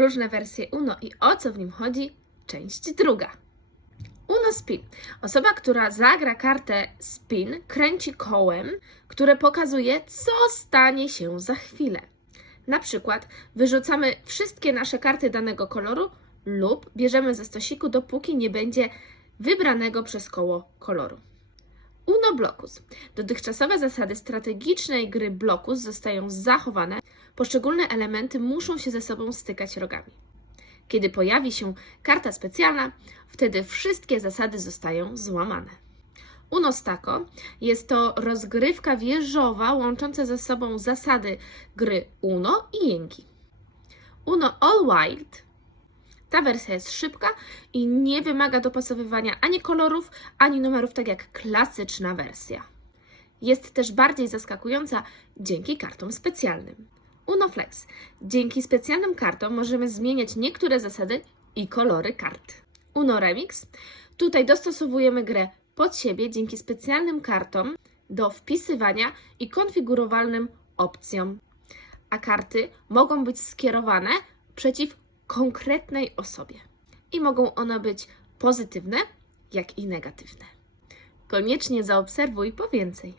różne wersje UNO i o co w nim chodzi, część druga. Uno Spin. Osoba, która zagra kartę Spin, kręci kołem, które pokazuje, co stanie się za chwilę. Na przykład wyrzucamy wszystkie nasze karty danego koloru lub bierzemy ze stosiku, dopóki nie będzie wybranego przez koło koloru. Uno Blocus. Dotychczasowe zasady strategicznej gry Blocus zostają zachowane, poszczególne elementy muszą się ze sobą stykać rogami. Kiedy pojawi się karta specjalna, wtedy wszystkie zasady zostają złamane. Uno Stacco jest to rozgrywka wieżowa łącząca ze sobą zasady gry Uno i Jęki. Uno All Wild ta wersja jest szybka i nie wymaga dopasowywania ani kolorów, ani numerów, tak jak klasyczna wersja. Jest też bardziej zaskakująca dzięki kartom specjalnym. Uno Flex. Dzięki specjalnym kartom możemy zmieniać niektóre zasady i kolory kart. Uno Remix. Tutaj dostosowujemy grę pod siebie dzięki specjalnym kartom do wpisywania i konfigurowalnym opcjom. A karty mogą być skierowane przeciw konkretnej osobie. I mogą one być pozytywne, jak i negatywne. Koniecznie zaobserwuj po więcej.